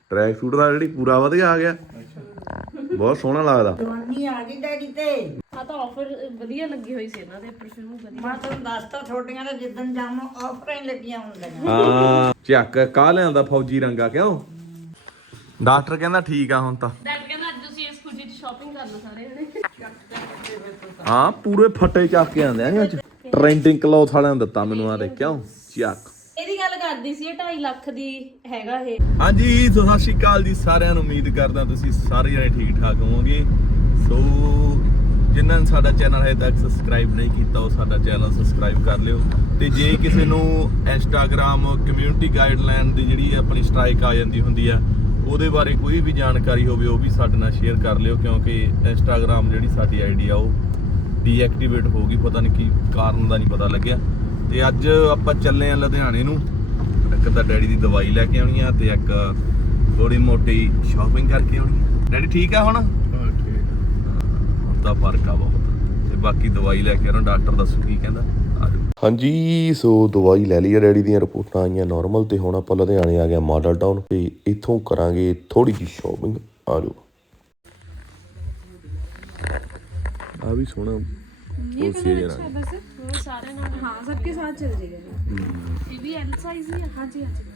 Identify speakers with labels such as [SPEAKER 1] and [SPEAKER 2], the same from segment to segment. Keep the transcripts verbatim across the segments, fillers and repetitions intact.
[SPEAKER 1] Track suit ਦਾ ਜਿਹੜੀ ਪੂਰਾ ਵਧੀਆ ਆ ਗਿਆ, ਬਹੁਤ ਸੋਹਣਾ ਲੱਗਦਾ।
[SPEAKER 2] ਜਵਾਨੀ ਆ ਗਈ ਡੈਡੀ ਤੇ
[SPEAKER 3] ਆ ਤਾਂ ਆਫਰ ਵਧੀਆ ਲੱਗੀ ਹੋਈ ਸੀ ਇਹਨਾਂ ਦੇ, ਪਰਫਿਊਮ ਵਧੀਆ।
[SPEAKER 2] ਮੈਂ ਤੁਹਾਨੂੰ ਦੱਸਤਾ ਛੋਟੀਆਂ ਦੇ ਜਿੱਦਣ ਜਾਮੋ ਆਫਰਾਂ ਹੀ ਲੱਗੀਆਂ ਹੁੰਦੀਆਂ।
[SPEAKER 1] ਹਾਂ ਚੱਕ ਕਾ ਲਿਆਂਦਾ ਫੌਜੀ ਰੰਗਾ ਕਿਉਂ? ਡਾਕਟਰ ਕਹਿੰਦਾ ਠੀਕ ਆ ਹੁਣ ਤਾਂ।
[SPEAKER 3] ਡੈਡ ਕਹਿੰਦਾ ਅੱਜ ਤੁਸੀਂ ਇਸ ਖੁਸ਼ੀ 'ਚ ਸ਼ਾਪਿੰਗ ਕਰ ਲਓ ਸਾਰੇ ਜਣੇ।
[SPEAKER 1] ਹਾਂ ਪੂਰੇ ਫੱਟੇ ਚੱਕ ਕੇ ਆਂਦੇ ਆ ਨੀ ਅੱਜ। ਟ੍ਰੈਂਡਿੰਗ ਕਲੌਥ ਵਾਲਿਆਂ ਨੇ ਦਿੱਤਾ ਮੈਨੂੰ ਆ ਦੇ ਕਿਉਂ ਚੱਕ।
[SPEAKER 3] ਇਹਦੀ ਗੱਲ ਕਰਦੀ ਸੀ, ਇਹ ਢਾਈ ਲੱਖ ਦੀ ਹੈਗਾ ਇਹ।
[SPEAKER 1] ਹਾਂਜੀ ਸੋ ਸਤਿ ਸ਼੍ਰੀ ਅਕਾਲ ਜੀ ਸਾਰਿਆਂ ਨੂੰ, ਉਮੀਦ ਕਰਦਾ ਤੁਸੀਂ ਸਾਰੇ ਜਣੇ ਠੀਕ ਠਾਕ ਹੋਵੋਗੇ। ਸੋ ਜਿਨ੍ਹਾਂ ਨੇ ਸਾਡਾ ਚੈਨਲ ਹਜੇ ਤੱਕ ਸਬਸਕ੍ਰਾਈਬ ਨਹੀਂ ਕੀਤਾ ਉਹ ਸਾਡਾ ਚੈਨਲ ਸਬਸਕ੍ਰਾਈਬ ਕਰ ਲਿਓ। ਤੇ ਜੇ ਕਿਸੇ ਨੂੰ ਇੰਸਟਾਗ੍ਰਾਮ ਕਮਿਊਨਿਟੀ ਗਾਈਡਲਾਈਨ ਦੀ ਜਿਹੜੀ ਆਪਣੀ ਸਟ੍ਰਾਈਕ ਆ ਜਾਂਦੀ ਹੁੰਦੀ ਆ, ਉਹਦੇ ਬਾਰੇ ਕੋਈ ਵੀ ਜਾਣਕਾਰੀ ਹੋਵੇ ਉਹ ਵੀ ਸਾਡੇ ਨਾਲ ਸ਼ੇਅਰ ਕਰ ਲਿਓ, ਕਿਉਂਕਿ ਇੰਸਟਾਗ੍ਰਾਮ ਜਿਹੜੀ ਸਾਡੀ ਆਈਡੀ ਆ ਉਹ ਡੀਐਕਟੀਵੇਟ ਹੋ ਗਈ, ਪਤਾ ਨਹੀਂ ਕੀ ਕਾਰਨ ਦਾ ਨਹੀਂ ਪਤਾ ਲੱਗਿਆ। ਤੇ ਅੱਜ ਆਪਾਂ ਚੱਲੇ ਆ ਲੁਧਿਆਣੇ ਨੂੰ, ਇੱਕ ਤਾਂ ਡੈਡੀ ਦੀ ਦਵਾਈ ਲੈ ਕੇ ਆਉਣੀ ਆ ਤੇ ਇੱਕ ਥੋੜੀ ਮੋਟੀ ਸ਼ਾਪਿੰਗ ਕਰਕੇ ਆਉਣੀ ਆ। ਡੈਡੀ ਠੀਕ ਆ ਹੁਣ? ਹਾਂ ਠੀਕ ਹੁਣ ਤਾਂ ਫਰਕ ਆ ਬਹੁਤ। ਤੇ ਬਾਕੀ ਦਵਾਈ ਲੈ ਕੇ ਆਉਣਾ, ਡਾਕਟਰ ਦੱਸੂ ਕੀ ਕਹਿੰਦਾ। ਆਜੋ। ਹਾਂਜੀ ਸੋ ਦਵਾਈ ਲੈ ਲਈ ਆ, ਡੈਡੀ ਦੀਆਂ ਰਿਪੋਰਟਾਂ ਆਈਆਂ ਨਾਰਮਲ ਤੇ ਹੁਣ ਆਪਾਂ ਲੁਧਿਆਣੇ ਆ ਗਿਆ ਮਾਡਲ ਟਾਊਨ ਤੇ ਇੱਥੋਂ ਕਰਾਂਗੇ ਥੋੜੀ ਜਿਹੀ ਸ਼ਾਪਿੰਗ। ਆਜੋ। ਆ ਵੀ ਸੋਹਣਾ
[SPEAKER 3] ये कलर अच्छा है बस, वो सारे नाम हाँ सबके साथ चल जाएगा। ये भी एल साइज ही है। हाँ जी हाँ जी।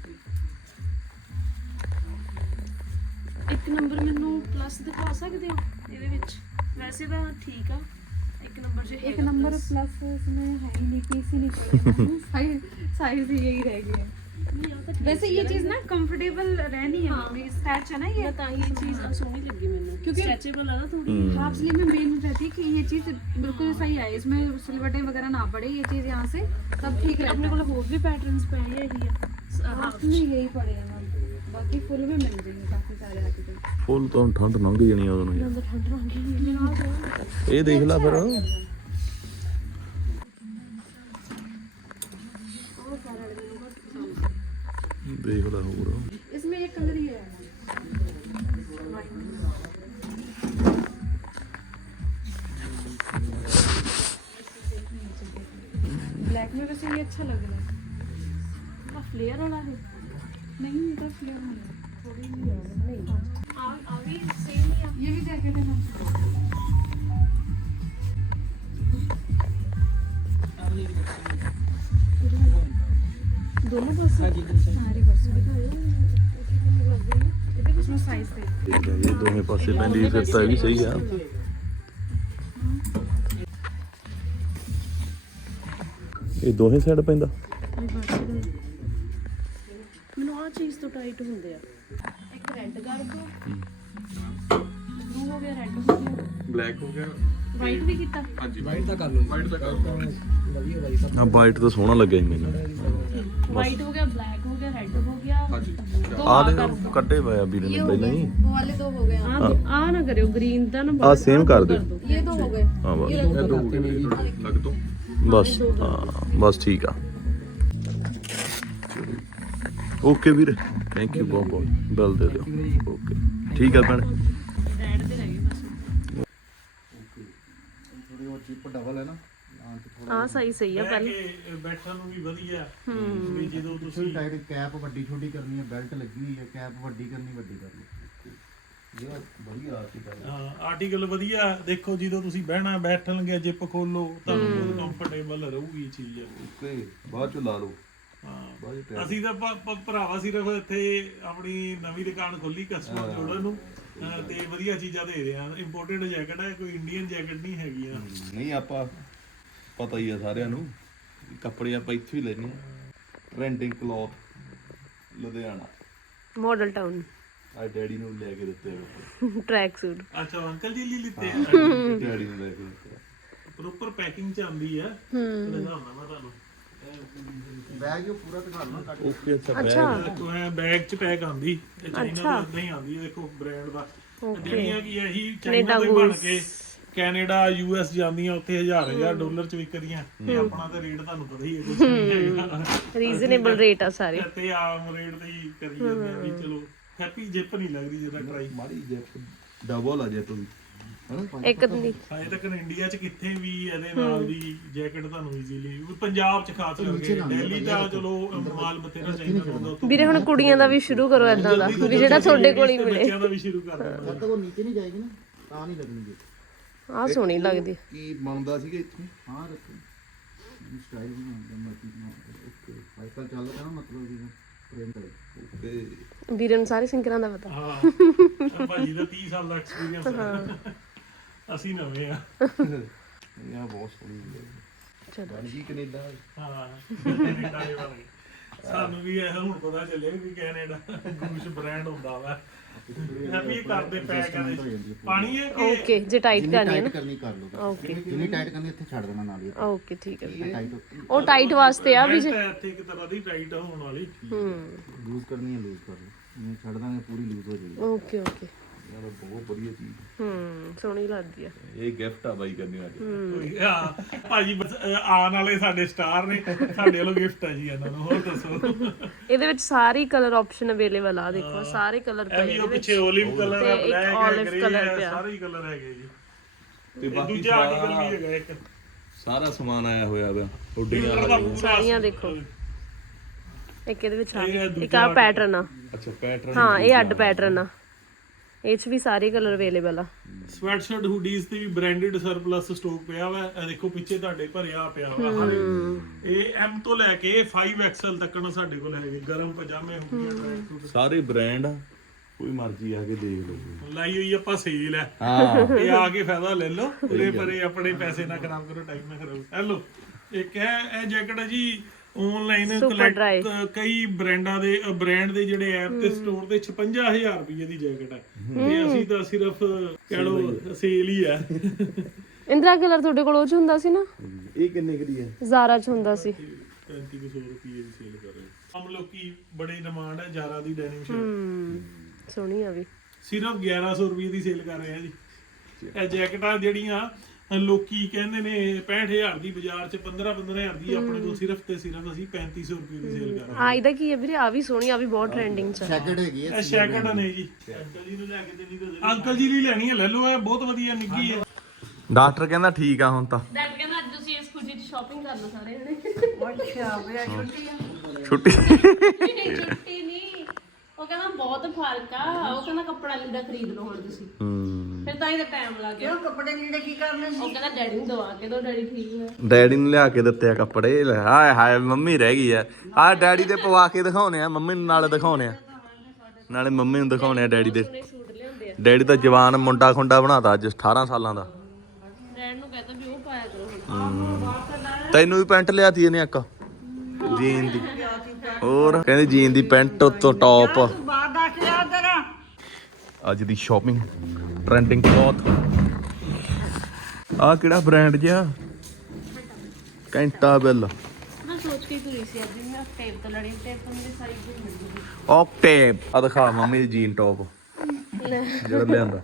[SPEAKER 3] ਇੱਕ ਨੰਬਰ ਮੈਨੂੰ ਪਲੱਸ ਦਿਖਾ ਸਕਦੇ ਹੋ ਇਹਦੇ ਵਿੱਚ? ਵੈਸੇ ਤਾਂ ਠੀਕ ਆ, ਇੱਕ ਨੰबर जो
[SPEAKER 4] एक नंबर प्लस इसमें है ही नहीं, पीस ही नहीं चाहिए। साइज साइज ही यही रह गया। वैसे ये चीज ना कंफर्टेबल रहनी है, हमें स्टैच है ना ये,
[SPEAKER 3] ਤਾਂ ये चीज सोहनी लगी ਮੈਨੂੰ
[SPEAKER 4] क्योंकि
[SPEAKER 3] स्ट्रेचेबल है ना थोड़ी।
[SPEAKER 4] हाफ स्लीव में मेन रहती है कि ये चीज बिल्कुल सही आए, इसमें सिलवटें वगैरह ना पड़े, ये चीज यहाँ से तब ठीक रहता
[SPEAKER 3] ਆਪਣੇ ਕੋਲ ਹੋਰ ਵੀ ਪੈਟਰन्स ਪਏ ਆ ਇਹੀ ਆ।
[SPEAKER 4] हाफ में यही पड़े हैं मैम, बाकी फुल में मिल जाएंगे काफी सारे आर्टिकल।
[SPEAKER 1] ਫੁੱਲ ਤਾਂ ਠੰਡ ਲੰਘ ਜਾਣੀ ਆ ਉਹਨੂੰ।
[SPEAKER 3] ਅੰਦਰ ਠੰਡ ਲੱਗੀ ਹੈ।
[SPEAKER 1] ਇਹ ਦੇਖ ਲੈ ਫਿਰ ਦੇਖ ਲੈ ਹੋਰ।
[SPEAKER 4] इसमें एक कलर ही है ब्लैक में, वैसे ये अच्छा लग रहा है।
[SPEAKER 3] ਆ ਫਲੇਅਰ ਵਾਲਾ ਹੈ।
[SPEAKER 4] नहीं ये तो फ्लेयर में है, थोड़ी ही है। नहीं
[SPEAKER 3] ਆ ਆ ਵੀ ਸੇਮ ਹੀ ਆ।
[SPEAKER 4] ये भी जैकेट है ना,
[SPEAKER 3] दोनों पास
[SPEAKER 4] सारी बस ये इसमें साइज थे।
[SPEAKER 1] ਇਹ ਦੋਵੇਂ ਪਾਸੇ ਪੈਂਦੀ ਫਿਰ ਤਾਂ ਇਹ ਵੀ ਸਹੀ ਆ। ਇਹ ਦੋਹੇ ਸਾਈਡ ਪੈਂਦਾ।
[SPEAKER 3] ਮੈਨੂੰ ਆ ਚੀਜ਼ ਤੋਂ ਟਾਈਟ ਹੁੰਦੇ ਆ। ਇੱਕ ਰੈੱਡ ਕਰ ਦੋ, ਬਲੂ ਹੋ ਗਿਆ, ਰੈੱਡ ਹੋ ਗਿਆ,
[SPEAKER 1] ਬਲੈਕ ਹੋ ਗਿਆ,
[SPEAKER 3] ਵਾਈਟ ਵੀ ਕੀਤਾ।
[SPEAKER 1] ਹਾਂਜੀ ਵਾਈਟ ਦਾ ਕਰ ਲਓ। ਵਾਈਟ ਦਾ ਕਰ ਵਧੀਆ ਬਾਈ ਸਾਹਿਬ। ਹਾਂ ਵਾਈਟ ਤਾਂ ਸੋਹਣਾ ਲੱਗਿਆ ਮੈਨੂੰ।
[SPEAKER 3] ਵਾਈਟ ਹੋ ਗਿਆ, ਬਲੈਕ ਹੋ ਗਿਆ, ਰੈੱਡ ਹੋ ਗਿਆ।
[SPEAKER 1] ਹਾਂਜੀ ਆ ਦੇ ਕੱਢੇ ਪਏ ਆ ਵੀਰੇ ਨੇ ਪਹਿਲਾਂ ਹੀ।
[SPEAKER 4] वो वाले दो हो गए,
[SPEAKER 3] ਆ ਆ ਨਾ ਕਰਿਓ, ਗ੍ਰੀਨ ਦਾ ਨਾ
[SPEAKER 1] ਆ ਸੇਮ ਕਰ ਦਿਓ।
[SPEAKER 4] ये दो हो गए।
[SPEAKER 1] ਹਾਂ ਬਸ ਇਹ ਦੋ ਹੋ ਗਏ ਲੱਗ ਦੋ ਬਸ। ਹਾਂ ਬਸ ਠੀਕ ਆ। ਓਕੇ ਵੀਰੇ ਥੈਂਕ ਯੂ ਬਹੁਤ ਬਹੁਤ। ਬਿੱਲ ਦੇ ਦਿਓ। ਓਕੇ ਠੀਕ ਆ ਭੈਣ।
[SPEAKER 3] ਰੈੱਡ ਦੇ ਰਹਿ ਗਏ ਬਸ।
[SPEAKER 5] ਥੋੜੀ ਹੋਰ ਚਿਪ ਡਬਲ ਹੈ ਨਾ, ਆਂ ਤੇ ਥੋੜਾ
[SPEAKER 3] ਆ ਸਹੀ ਸਹੀ ਆ ਪਹਿਲੇ।
[SPEAKER 6] ਕੇ ਬੈਠਣ ਨੂੰ ਵੀ ਵਧੀਆ। ਵੀ ਜਦੋਂ ਤੁਸੀਂ
[SPEAKER 5] ਤੁਸੀਂ ਟਾਈਟ ਕੈਪ ਵੱਡੀ ਛੋਟੀ ਕਰਨੀ ਹੈ, ਬੈਲਟ ਲੱਗੀ ਹੋਈ ਹੈ, ਕੈਪ ਵੱਡੀ ਕਰਨੀ ਵੱਡੀ ਕਰ ਲਓ। ਇਹ ਵਧੀਆ ਆਰਟੀਕਲ
[SPEAKER 6] ਆਰਟੀਕਲ ਵਧੀਆ। ਦੇਖੋ ਜਦੋਂ ਤੁਸੀਂ ਬਹਿਣਾ ਬੈਠਣਗੇ, ਜਿੱਪ ਖੋਲੋ ਤੁਹਾਨੂੰ ਬਹੁਤ ਕੰਫਰਟੇਬਲ ਰਹੂਗੀ ਇਹ ਚੀਜ਼।
[SPEAKER 1] ਓਕੇ ਬਾਅਦ ਚ ਲਾ ਲਓ।
[SPEAKER 6] ਹਾਂ ਅਸੀਂ ਤਾਂ ਭ- ਭ- ਭਰਾਵਾ ਸਿਰਫ ਇੱਥੇ ਆਪਣੀ ਨਵੀਂ ਦੁਕਾਨ ਖੋਲੀ ਕਸਟਮਰ ਜੋੜਨ ਨੂੰ, ਅਹ ਤੇ ਵਧੀਆ ਚੀਜ਼ਾਂ ਦੇ ਰਹੇ ਆ। ਇੰਪੋਰਟਡ ਜੈਕਟ ਹੈ, ਕੋਈ ਇੰਡੀਅਨ ਜੈਕਟ ਨਹੀਂ ਹੈਗੀ ਆ।
[SPEAKER 1] ਨਹੀਂ ਆਪਾਂ ਪਤਾ ਹੀ ਆ ਸਾਰਿਆਂ ਨੂੰ, ਕੱਪੜੇ ਆਪਾਂ ਇੱਥੇ ਹੀ ਲੈਣੇ ਆ। Trending cloth Ludhiana
[SPEAKER 3] model town
[SPEAKER 1] ਆ ਡੈਡੀ ਨੂੰ ਲੈ ਕੇ ਦਿੱਤੇ ਆ।
[SPEAKER 3] Track suit.
[SPEAKER 6] ਅੱਛਾ ਅੰਕਲ ਜੀ ਲਈ ਲਿੱਤੇ ਆ।
[SPEAKER 1] ਡੈਡੀ ਨੂੰ ਲੈ ਕੇ ਦਿੱਤੇ ਆ।
[SPEAKER 6] ਪ੍ਰੋਪਰ ਪੈਕਿੰਗ ਚ ਆਉਂਦੀ ਆ। ਦਿਖਾਉਣਾ ਮੈਂ ਤੁਹਾਨੂੰ।
[SPEAKER 5] ਬੈਗ ਇਹ ਪੂਰਾ ਦਿਖਾ ਲਓ ਕੱਟ।
[SPEAKER 1] ਓਕੇ ਅੱਛਾ
[SPEAKER 3] ਅੱਛਾ
[SPEAKER 6] ਦੇਖੋ ਇਹ ਬੈਗ ਚ ਪੈਕ ਆਉਂਦੀ, ਇਹ ਚਾਈਨਾ ਤੋਂ ਨਹੀਂ ਆਉਂਦੀ। ਇਹ ਦੇਖੋ ਬ੍ਰਾਂਡ ਦਾ। ਜਿਹੜੀਆਂ ਕੀ ਇਹੀ ਚਾਈਨਾ ਤੋਂ ਹੀ ਬਣ ਕੇ ਕੈਨੇਡਾ ਯੂ ਐਸ ਜਾਂਦੀਆਂ, ਉੱਥੇ ਹਜ਼ਾਰ ਹਜ਼ਾਰ ਡਾਲਰ ਚ ਵਿਕਦੀਆਂ। ਤੇ ਆਪਣਾ ਤਾਂ ਰੇਟ ਤੁਹਾਨੂੰ ਪਤਾ ਹੀ ਹੈ, ਕੁਝ ਨਹੀਂ ਹੈਗਾ।
[SPEAKER 3] ਰੀਜ਼ਨੇਬਲ ਰੇਟ ਆ ਸਾਰੇ।
[SPEAKER 6] ਤੇ ਆਮ ਰੇਟ ਤੇ ਹੀ ਕਰੀ ਜਾਂਦੇ ਆ ਵੀ ਚਲੋ ਹੈਪੀ ਜਿਪ ਨਹੀਂ ਲੱਗਦੀ ਜਿਹੜਾ ਟਰਾਈ।
[SPEAKER 1] ਮਾੜੀ ਜੈਪ ਡਬਲ ਆ ਜੈਪ ਵੀ
[SPEAKER 3] ਇੱਕ ਦਿਨ
[SPEAKER 6] ਅਜੇ ਤੱਕ ਇੰਡੀਆ 'ਚ ਕਿੱਥੇ ਵੀ ਇਹਦੇ ਨਾਲ ਦੀ ਜੈਕਟ ਤੁਹਾਨੂੰ ਈਜ਼ੀਲੀ ਪੰਜਾਬ 'ਚ ਖਾਸ ਕਰਕੇ ਦਿੱਲੀ ਦਾ ਚਲੋ ਮਾਲ ਬਤੇਰਾ ਚਾਹੀਦਾ ਹੁੰਦਾ ਉੱਥੇ
[SPEAKER 3] ਵੀਰੇ ਹੁਣ ਕੁੜੀਆਂ ਦਾ ਵੀ ਸ਼ੁਰੂ ਕਰੋ ਏਦਾਂ ਦਾ ਵੀ ਜਿਹੜਾ ਤੁਹਾਡੇ ਕੋਲ ਹੀ ਮਿਲੇ।
[SPEAKER 6] ਬੱਚਿਆਂ ਦਾ ਵੀ ਸ਼ੁਰੂ ਕਰ ਦਿੰਦਾ
[SPEAKER 5] ਜਦ ਤੱਕ ਉਹ ਨੀਚੇ ਨਹੀਂ ਜਾਏਗੀ ਨਾ ਤਾਂ ਨਹੀਂ ਲੱਗਣਗੇ।
[SPEAKER 3] ਆਹ ਸੋਹਣੀ ਲੱਗਦੀ।
[SPEAKER 5] ਕੀ ਬਣਦਾ ਸੀਗਾ ਇੱਥੇ ਹਾਂ ਰੱਖੋ ਸਟਾਈਲ ਵੀ ਬਣਦਾ ਮਰਜ਼ੀ ਓਕੇ ਸਾਈਕਲ ਚੱਲਦਾ ਨਾ ਮਤਲਬ ਵੀ ਪ੍ਰਿੰਟ ਓਕੇ
[SPEAKER 3] ਵੀਰੇ ਨੂੰ ਸਾਰੇ ਸਿੰਕਰਾਂ ਦਾ ਪਤਾ।
[SPEAKER 6] ਹਾਂ ਭਾਜੀ ਦਾ ਤੀਹ ਸਾਲ ਦਾ ਐਕਸਪੀਰੀਅੰਸ ਹੈ, ਅਸੀਂ ਨਵੇਂ ਆ।
[SPEAKER 5] ਇਹ ਬਹੁਤ ਸੋਹਣੀ ਹੈ ਬਣ ਗਈ ਕੈਨੇਡਾ।
[SPEAKER 6] ਹਾਂ ਕੈਨੇਡਾ ਦੇ ਬਾਰੇ ਸਾਨੂੰ ਵੀ ਇਹ ਹੁਣ ਪਤਾ ਚੱਲਿਆ ਵੀ ਕੈਨੇਡਾ ਗੂਸ਼ ਬ੍ਰਾਂਡ ਹੁੰਦਾ ਵਾ। ਹੈਪੀ ਕਰਦੇ ਪੈਕ ਕਰੇ ਪਾਣੀ ਹੈ ਕਿ
[SPEAKER 3] ਓਕੇ ਜੇ ਟਾਈਟ ਕਰਨੀ ਹੈ
[SPEAKER 5] ਟਾਈਟ
[SPEAKER 3] ਨਾ।
[SPEAKER 5] ਕਰਨੀ ਕਰ ਲਓ
[SPEAKER 3] ਓਕੇ
[SPEAKER 5] ਜਿੰਨੀ ਟਾਈਟ ਕਰਨੀ ਇੱਥੇ ਛੱਡ ਦੇਣਾ ਨਾਲ ਹੀ
[SPEAKER 3] ਓਕੇ ਠੀਕ ਹੈ ਵੀਰੇ।
[SPEAKER 5] ਟਾਈਟ
[SPEAKER 3] ਉਹ ਟਾਈਟ ਵਾਸਤੇ ਆ ਵੀ ਜੇ
[SPEAKER 6] ਇੱਥੇ ਇੱਕ ਤਰ੍ਹਾਂ ਦੀ ਟਾਈਟ ਹੋਣ ਵਾਲੀ।
[SPEAKER 3] ਹੂੰ
[SPEAKER 5] ਲੂਜ਼ ਕਰਨੀ ਹੈ ਲੂਜ਼ ਕਰ ਲਓ ਇਹ ਛੱਡ ਦਾਂਗੇ ਪੂਰੀ ਲੂਜ਼ ਹੋ ਜਾਏਗੀ।
[SPEAKER 3] ਓਕੇ ਓਕੇ
[SPEAKER 1] ਯਾਰ ਬਹੁਤ ਵਧੀਆ ਚੀਜ਼।
[SPEAKER 3] ਹੂੰ ਸੋਹਣੀ ਲੱਗਦੀ ਆ।
[SPEAKER 1] ਇਹ ਗਿਫਟ ਆ ਬਾਈ ਕਰਨੀ ਅੱਜ।
[SPEAKER 6] ਹਾਂ ਭਾਜੀ ਬਸ, ਅਹ, ਆਉਣ ਵਾਲੇ ਸਾਡੇ ਸਟਾਰ ਨੇ, ਸਾਡੇ ਵੱਲੋਂ ਗਿਫਟ ਹੈ ਜੀ ਇਹਨਾਂ ਨੂੰ। ਹੋਰ ਦੱਸੋ।
[SPEAKER 3] ਇਹਦੇ ਵਿੱਚ ਸਾਰੀ ਕਲਰ ਆਪਸ਼ਨ ਅਵੇਲੇਬਲ ਆ ਦੇਖੋ ਸਾਰੇ ਕਲਰ
[SPEAKER 6] ਇਹ
[SPEAKER 3] ਪਏ
[SPEAKER 6] ਵੀ
[SPEAKER 3] ਇਹਦੇ
[SPEAKER 6] ਉਹ
[SPEAKER 3] ਵਿੱਚ।
[SPEAKER 6] ਪਿੱਛੇ ਓਲਿਵ ਕਲਰ ਹੈ,
[SPEAKER 3] ਤੇ ਇੱਕ
[SPEAKER 6] ਬਲੈਕ ਹੈ,
[SPEAKER 3] olive
[SPEAKER 6] ਗ੍ਰੇ
[SPEAKER 3] colour
[SPEAKER 6] ਹੈ,
[SPEAKER 3] ਪਿਆ।
[SPEAKER 6] ਸਾਰੇ ਹੀ ਕਲਰ ਹੈਗੇ ਜੀ।
[SPEAKER 1] ਤੇ ਬਾਕੀ
[SPEAKER 6] ਦੂਜਾ ਆਰਟੀਕਲ ਵੀ ਹੈਗਾ ਇੱਕ
[SPEAKER 1] ਸਾਰਾ ਸਮਾਨ ਆਇਆ ਹੋਇਆ ਵਾ ਹੁੱਡੀਆਂ
[SPEAKER 6] ਇਹਦਾ ਪੂਰਾ
[SPEAKER 3] ਸਾਰੀਆਂ ਦੇਖੋ। ਇੱਕ ਇਹਦੇ ਵਿੱਚ ਆ
[SPEAKER 6] ਇਹ ਦੂਜਾ
[SPEAKER 3] ਇੱਕ ਆ ਪੈਟਰਨ ਆ।
[SPEAKER 1] ਅੱਛਾ ਪੈਟਰਨ
[SPEAKER 3] ਹਾਂ ਇਹ ਅੱਡ ਪੈਟਰਨ ਆ। ਇਹ ਚ ਵੀ ਸਾਰੇ ਕਲਰ ਅਵੇਲੇਬਲ ਆ।
[SPEAKER 6] ਸਵੈਟਸ਼ਰਟ ਹੁਡੀਜ਼ ਤੇ ਵੀ ਬ੍ਰਾਂਡਡ ਸਰਪਲਸ ਸਟਾਕ ਪਿਆ ਵਾ। ਇਹ ਦੇਖੋ ਪਿੱਛੇ ਤੁਹਾਡੇ ਭਰਿਆ ਪਿਆ ਵਾ ਹਰ ਇੱਕ। ਇਹ ਐਮ ਤੋਂ ਲੈ ਕੇ ਫਾਈਵ ਐਕਸ ਐਲ ਤੱਕ ਸਾਡੇ ਕੋਲ ਹੈਗੇ। ਗਰਮ ਪਜਾਮੇ ਹੁੰਦੀਆਂ ਟਰੈਕ ਸੂਟ
[SPEAKER 1] ਸਾਰੇ ਬ੍ਰਾਂਡ ਆ, ਕੋਈ ਮਰਜ਼ੀ ਆ ਕੇ ਦੇਖ ਲਓ।
[SPEAKER 6] ਲਾਈ ਹੋਈ ਆਪਾਂ ਸੇਲ ਹੈ।
[SPEAKER 1] ਹਾਂ
[SPEAKER 6] ਇਹ ਆ ਕੇ ਫਾਇਦਾ ਲੈ ਲਓ। ਉਹਦੇ ਪਰੇ ਆਪਣੇ ਪੈਸੇ ਨਾ ਖਰਾਬ ਕਰੋ, ਟਾਈਮ ਨਾ ਖਰਾਬ। ਹੈਲੋ ਇੱਕ ਹੈ ਇਹ ਜੈਕਟ ਹੈ ਜੀ ਆਨਲਾਈਨ ਕਲੈਕਟ ਕਈ ਬ੍ਰਾਂਡਾਂ ਦੇ ਬ੍ਰਾਂਡ ਦੇ ਜਿਹੜੇ ਐਪ ਤੇ ਸਟੋਰ ਤੇ ਛਪੰਜਾ ਹਜ਼ਾਰ ਰੁਪਏ ਦੀ ਜੈਕਟ ਹੈ ਤੇ ਅਸੀਂ ਤਾਂ ਸਿਰਫ ਕਹਿ ਲਓ ਸੇਲ ਹੀ ਹੈ।
[SPEAKER 3] ਇੰਦਰਾ ਕਲਰ ਤੁਹਾਡੇ ਕੋਲ ਉਹ ਚ ਹੁੰਦਾ ਸੀ ਨਾ।
[SPEAKER 1] ਇਹ ਕਿੰਨੇ ਕਰੀ ਹੈ?
[SPEAKER 3] ਜ਼ਾਰਾ ਚ ਹੁੰਦਾ ਸੀ।
[SPEAKER 6] ਪੈਂਤੀ ਸੌ ਰੁਪਏ ਦੀ ਸੇਲ ਕਰ ਰਹੇ ਆਮ ਲੋਕੀ ਬੜੀ ਡਿਮਾਂਡ ਹੈ ਜ਼ਾਰਾ ਦੀ ਡੈਨਿਮ ਸ਼ਰਟ।
[SPEAKER 3] ਹੂੰ ਸੋਹਣੀ ਆ ਵੀ।
[SPEAKER 6] ਸਿਰਫ ਗਿਆਰਾਂ ਸੌ ਰੁਪਏ ਦੀ ਸੇਲ ਕਰ ਰਹੇ ਆ ਜੀ। ਇਹ ਜੈਕਟਾਂ ਜਿਹੜੀਆਂ ਲੋਕੀ ਕਹਿੰਦੇ ਨੇ ਪੈਂਹਠ ਹਜ਼ਾਰ ਦੀ ਬਾਜ਼ਾਰ 'ਚ ਪੰਦਰਾਂ ਪੰਦਰਾਂ ਹਜ਼ਾਰ ਦੀ, ਆਪਣੇ ਕੋਲ ਸਿਰਫ ਤੇ ਸਿਰਫ ਅਸੀਂ ਪੈਂਤੀ ਸੌ ਰੁਪਏ ਦੀ ਸੇਲ ਕਰ ਰਹੇ
[SPEAKER 3] ਆ ਇਹਦਾ ਕੀ ਹੈ ਵੀਰੇ? ਆ ਵੀ ਸੋਹਣੀ ਆ ਵੀ ਬਹੁਤ ਟ੍ਰੈਂਡਿੰਗ ਚ ਆ।
[SPEAKER 5] ਜੈਕਟ ਹੈਗੀ
[SPEAKER 6] ਹਾਂ।
[SPEAKER 5] ਹੈ
[SPEAKER 6] ਇਹ ਸ਼ੈਕਟ ਨੇ ਜੀ। ਅੰਕਲ ਜੀ ਨੂੰ ਲੈ ਕੇ ਦੇਣੀ ਤਾਂ ਅੰਕਲ ਜੀ ਲਈ ਲੈਣੀ ਹੈ, ਲੈ ਲਓ। ਇਹ ਬਹੁਤ ਵਧੀਆ ਨਿੱਗੀ ਹੈ।
[SPEAKER 1] ਡਾਕਟਰ ਕਹਿੰਦਾ ਠੀਕ ਆ ਹੁਣ ਤਾਂ।
[SPEAKER 3] ਡੈਡ ਕਹਿੰਦਾ ਅੱਜ ਤੁਸੀਂ ਇਸ ਖੁਸ਼ੀ ਚ ਸ਼ਾਪਿੰਗ ਕਰ ਲਓ ਸਾਰੇ ਜਣੇ।
[SPEAKER 2] ਅੱਛਾ ਮੇਰਾ ਛੁੱਟੀ ਆ।
[SPEAKER 1] ਛੁੱਟੀ
[SPEAKER 3] ਛੁੱਟੀ ਨਹੀਂ, ਉਹ ਕਹਿੰਦਾ ਬਹੁਤ ਫਰਕ ਆ। ਉਹ ਕਹਿੰਦਾ ਕੱਪੜਾ ਲੀੜਾ ਖਰੀਦ ਲਓ ਹੁਣ ਤੁਸੀਂ।
[SPEAKER 1] ਹੂੰ
[SPEAKER 2] ਫਿਰ ਤਾਂ ਇਹਦਾ ਟਾਈਮ ਲੱਗ ਗਿਆ। ਕਿਉਂ ਕੱਪੜੇ ਲੀੜੇ ਕੀ ਕਰਨੇ ਸੀ?
[SPEAKER 3] ਉਹ ਕਹਿੰਦਾ ਡੈਡੀ ਨੂੰ ਦਵਾ ਕੇ ਦੋ, ਡੈਡੀ ਠੀਕ ਹੋਇਆ।
[SPEAKER 1] ਡੈਡੀ ਨੂੰ ਲਿਆ ਕੇ ਦਿੱਤੇ ਆ ਕੱਪੜੇ। ਲੈ, ਹਾਏ ਹਾਏ ਮੰਮੀ ਰਹਿ ਗਈ ਆ। ਆ ਡੈਡੀ ਦੇ ਪਵਾ ਕੇ ਦਿਖਾਉਣੇ ਆ, ਮੰਮੀ ਨੂੰ ਨਾਲੇ ਦਿਖਾਉਣੇ ਆ, ਨਾਲੇ ਮੰਮੀ ਨੂੰ ਦਿਖਾਉਣੇ ਆ ਡੈਡੀ ਦੇ।
[SPEAKER 3] ਸੂਟ ਲਿਆਉਂਦੇ ਆ।
[SPEAKER 1] ਡੈਡੀ ਤਾਂ ਜਵਾਨ ਮੁੰਡਾ ਖੁੰਡਾ ਬਣਾਤਾ ਅੱਜ ਅਠਾਰਾਂ ਸਾਲਾਂ ਦਾ।
[SPEAKER 3] ਡੈਡ ਨੂੰ ਕਹਿੰਦਾ ਵੀ ਉਹ ਪਾਇਆ ਕਰੋ ਹੁਣ।
[SPEAKER 1] ਤੈਨੂੰ ਵੀ ਪੈਂਟ ਲਿਆਤੀ ਇਹਨੇ ਇੱਕ ਜੀਨ ਦੀ। ਹੋਰ ਕਹਿੰਦੀ ਜੀਨ ਦੀ ਪੈਂਟ ਉੱਤੋਂ ਟੌਪ।
[SPEAKER 2] ਬਾਹਰ ਦਾ ਕੀ ਆ ਤੇਰਾ?
[SPEAKER 1] ਅੱਜ ਦੀ ਸ਼ਾਪਿੰਗ ਟ੍ਰੈਂਡਿੰਗ ਬਹੁਤ। ਆ ਕਿਹੜਾ ਬ੍ਰਾਂਡ ਜਿਹਾ? ਕੈਂਟਾ ਬਿੱਲ
[SPEAKER 3] ਮੈਂ ਸੋਚ ਕੇ ਤੁਰੀ ਸੀ ਅੱਜ ਮੈਂ ਟੇਪ ਤੋਂ ਲੜੀ। ਟੇਪ ਤੋਂ ਮੇਰੇ ਸਾਈਜ਼ ਦੀ ਮਿਲ ਜੂਗੀ।
[SPEAKER 1] ਓਕਟੇਪ। ਆ ਦਿਖਾ ਮੰਮੀ ਦੀ ਜੀਨ ਟੌਪ ਜਿਹੜਾ ਲਿਆਂਦਾ।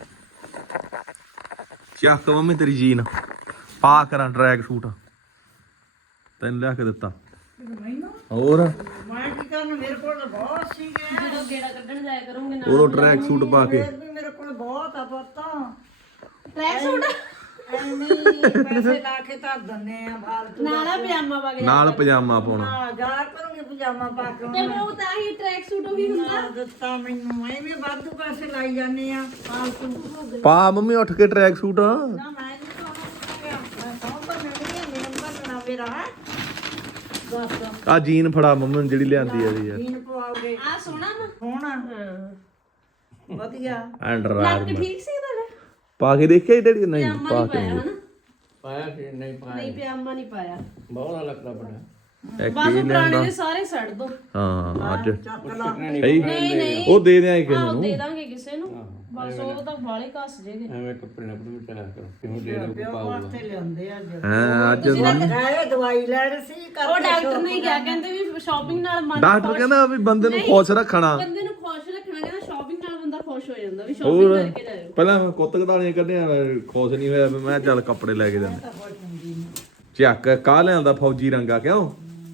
[SPEAKER 1] ਚੱਕ ਮੰਮੀ ਤੇਰੀ ਜੀਨ ਪਾ ਕਰਾਂ ਟਰੈਕ ਸੂਟ ਤੈਨੂੰ ਲਿਆ ਕੇ ਦਿੱਤਾ। ਹੋਰ
[SPEAKER 2] ਮੈਂ ਕੀ ਕਰਨ, ਮੇਰੇ ਕੋਲ ਤਾਂ ਬਹੁਤ ਸੀਗੇ।
[SPEAKER 3] ਜਦੋਂ ਗੇੜਾ ਕੱਢਣ ਜਾਇਆ ਕਰੂੰਗੇ ਨਾਲ
[SPEAKER 1] ਉਦੋਂ ਟਰੈਕ ਸੂਟ ਪਾ ਕੇ।
[SPEAKER 2] ਫਿਰ ਵੀ ਮੇਰੇ ਕੋਲ ਬਹੁਤ ਆ ਪੁੱਤ।
[SPEAKER 3] ਟਰੈਕ ਸੂਟ
[SPEAKER 2] ਐਵੇਂ ਹੀ ਪੈਸੇ ਲਾ ਕੇ ਤਾਂ ਦੰਨੇ ਆ ਫਾਲਤੂ।
[SPEAKER 3] ਨਾਲਾ ਪਜਾਮਾ ਪਾ ਕੇ
[SPEAKER 1] ਨਾਲ ਪਜਾਮਾ ਪਾਉਣਾ।
[SPEAKER 2] ਹਾਂ ਜਾ ਕਰੂੰਗੀ ਪਜਾਮਾ ਪਾ ਕੇ।
[SPEAKER 3] ਤੇ ਫਿਰ ਉਹ ਤਾਂ ਹੀ ਟਰੈਕ ਸੂਟ ਉਹੀ ਹੁੰਦਾ।
[SPEAKER 2] ਨਾ ਦਿੱਤਾ ਮੈਨੂੰ, ਐਵੇਂ ਵਾਧੂ ਪੈਸੇ ਲਾਈ ਜਾਂਦੇ ਆ ਫਾਲਤੂ।
[SPEAKER 1] ਪਾ ਮੰਮੀ ਉੱਠ ਕੇ ਟਰੈਕ ਸੂਟ।
[SPEAKER 2] ਨਾ ਮੈਂ ਨਹੀਂ ਪਾਉਣਾ। ਮੈਂ ਸੌਂ ਪਰ ਨਹੀਂ ਆ, ਮੈਨੂੰ ਬੰਨਣਾ ਮੇਰਾ ਹੈ ਬਸ।
[SPEAKER 1] ਆ ਜੀਨ ਫੜਾ ਮੰਮੀ ਨੂੰ ਜਿਹੜੀ ਲਿਆਂਦੀ ਆ ਇਹਦੀ ਯਾਰ।
[SPEAKER 2] ਜੀਨ ਪਵਾਓਗੇ
[SPEAKER 3] ਆ ਸੋਹਣਾ ਨਾ।
[SPEAKER 2] ਸੋਹਣਾ
[SPEAKER 3] ਹਾਂ
[SPEAKER 2] ਵਧੀਆ।
[SPEAKER 1] ਅੰਡਰ
[SPEAKER 3] ਲੱਕ
[SPEAKER 1] ਆਰਮਰ
[SPEAKER 3] ਠੀਕ ਸੀ ਇਹਦਾ?
[SPEAKER 1] ਪਾ ਕੇ ਦੇਖਿਆ ਡੈਡੀ? ਨਹੀਂ
[SPEAKER 3] ਪਜਾਮਾ
[SPEAKER 1] ਪਾ
[SPEAKER 3] ਨਹੀਂ
[SPEAKER 1] ਕੇ
[SPEAKER 3] ਪਾਇਆ
[SPEAKER 1] ਨਹੀਂ।
[SPEAKER 3] ਹਨਾ?
[SPEAKER 5] ਪਾਇਆ ਕਿ ਨਹੀਂ ਪਾਇਆ
[SPEAKER 3] ਨਹੀਂ ਪਜਾਮਾ ਨਹੀਂ ਪਾਇਆ।
[SPEAKER 5] ਬਹੁਤ ਲੱਕੜਾ ਬੜਾ
[SPEAKER 1] ਇੱਕ
[SPEAKER 3] ਬਸ
[SPEAKER 1] ਹੀ
[SPEAKER 3] ਉਹ ਪੁਰਾਣੇ
[SPEAKER 1] ਲਿਆਂਦਾ।
[SPEAKER 3] ਦੇ ਸਾਰੇ ਛੱਡ ਦੋ।
[SPEAKER 1] ਹਾਂ ਅੱਜ
[SPEAKER 2] ਚੱਕ ਲਾ।
[SPEAKER 1] ਸਹੀ
[SPEAKER 3] ਨਹੀਂ ਨਹੀਂ
[SPEAKER 1] ਉਹ ਦੇ ਦਿਆਂ ਕਿਸੇ
[SPEAKER 3] ਆਹ
[SPEAKER 1] ਨੂੰ।
[SPEAKER 3] ਦੇ ਦਾਂਗੇ ਕਿਸੇ ਨੂੰ। ਬਸ ਉਹ ਤਾਂ ਵਾਲੇ ਘਸ ਜੇਗੇ।
[SPEAKER 5] ਐਵੇਂ ਕੱਪੜੇ ਨਾ ਬਦਲ ਚਾਹਿਆ ਕਰੋ ਕਿਉਂ ਦੇ ਲੋ
[SPEAKER 2] ਪਿਓ ਵਾਸਤੇ ਲਿਆਂਦੇ ਆ ਅੱਜ।
[SPEAKER 1] ਹਾਂ ਅੱਜ
[SPEAKER 2] ਗਏ ਦਵਾਈ ਲੈਣ ਸੀ
[SPEAKER 3] ਉਹ ਡਾਕਟਰ ਨੇ ਕਿਹਾ, ਕਹਿੰਦੇ ਵੀ ਸ਼ਾਪਿੰਗ ਨਾਲ ਮਨ
[SPEAKER 1] ਡਾਕਟਰ ਕਹਿੰਦਾ ਵੀ ਬੰਦੇ ਨੂੰ ਖੁਸ਼ ਰੱਖਣਾ।
[SPEAKER 3] ਬੰਦੇ ਨੂੰ ਖੁਸ਼ ਰੱਖਣਾ। ਕਹਿੰਦਾ ਸ਼ਾਪਿੰਗ ਨਾਲ ਬੰਦਾ ਖੁਸ਼ ਹੋ ਜਾਂਦਾ ਵੀ ਸ਼ਾਪਿੰਗ
[SPEAKER 1] ਹੋਰ
[SPEAKER 3] ਕਰਕੇ ਜਾਇਓ।
[SPEAKER 1] ਪਹਿਲਾਂ ਮੈਂ ਕੁੱਤ ਕਦਾਲੀਆਂ ਕੱਢਿਆ ਖੁਸ਼ ਨਹੀਂ ਹੋਇਆ। ਮੈਂ ਚੱਲ ਕੱਪੜੇ ਲੈ ਕੇ ਜਾਂਦੇ। ਚੱਕ ਕਾ ਲਿਆਂਦਾ ਫੌਜੀ ਰੰਗਾ ਕਿਉਂ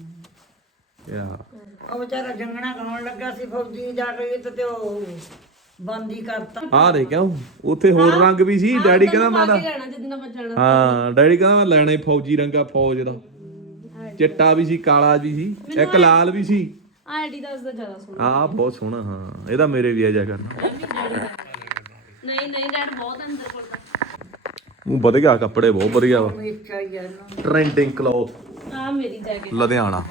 [SPEAKER 1] ਯਾ।
[SPEAKER 2] ਉਹ ਵਿਚਾਰਾ ਜੰਗਣਾ ਗਾਉਣ ਲੱਗਾ ਸੀ ਫੌਜੀ ਜਾ ਕੇ ਤੇ ਉਹ ਬੰਦ ਹੀ ਕਰਤਾ।
[SPEAKER 1] ਆ ਦੇ ਕਿਉਂ ਉੱਥੇ ਹੋਰ ਰੰਗ ਵੀ ਸੀ ਡੈਡੀ ਕਹਿੰਦਾ ਮੈਂ ਤਾਂ
[SPEAKER 3] ਲੈਣਾ ਜਿੱਦਣਾ ਬਚਣਾ।
[SPEAKER 1] ਹਾਂ ਡੈਡੀ ਕਹਿੰਦਾ ਮੈਂ ਲੈਣਾ ਹੀ ਫੌਜੀ ਰੰਗਾ ਫੌਜ ਦਾ ਚਿੱਟਾ ਵੀ ਸੀ ਕਾਲਾ ਵੀ ਸੀ ਇੱਕ ਲਾਲ ਵੀ ਸੀ
[SPEAKER 3] ਆ ਐਡੀਦਾਸ ਦਾ ਜ਼ਿਆਦਾ ਸੋਹਣਾ।
[SPEAKER 1] ਆ ਬਹੁਤ ਸੋਹਣਾ ਹਾਂ ਇਹਦਾ ਮੇਰੇ ਵੀ ਆ ਜਾ ਕਰਨਾ
[SPEAKER 3] ਨਹੀਂ ਨਹੀਂ ਡੈਡ ਬਹੁਤ ਅੰਦਰ ਕੋਲ ਦਾ।
[SPEAKER 1] ਉਹ ਵਧੀਆ ਕੱਪੜੇ ਬਹੁਤ ਵਧੀਆ ਵਾ
[SPEAKER 2] ਵਿੱਚ ਆਈ ਆ ਇਹਨੂੰ।
[SPEAKER 1] ਟ੍ਰੈਂਡਿੰਗ ਕਲੌਥ
[SPEAKER 3] ਆ ਮੇਰੀ ਜੈਕਟ
[SPEAKER 1] ਲੁਧਿਆਣਾ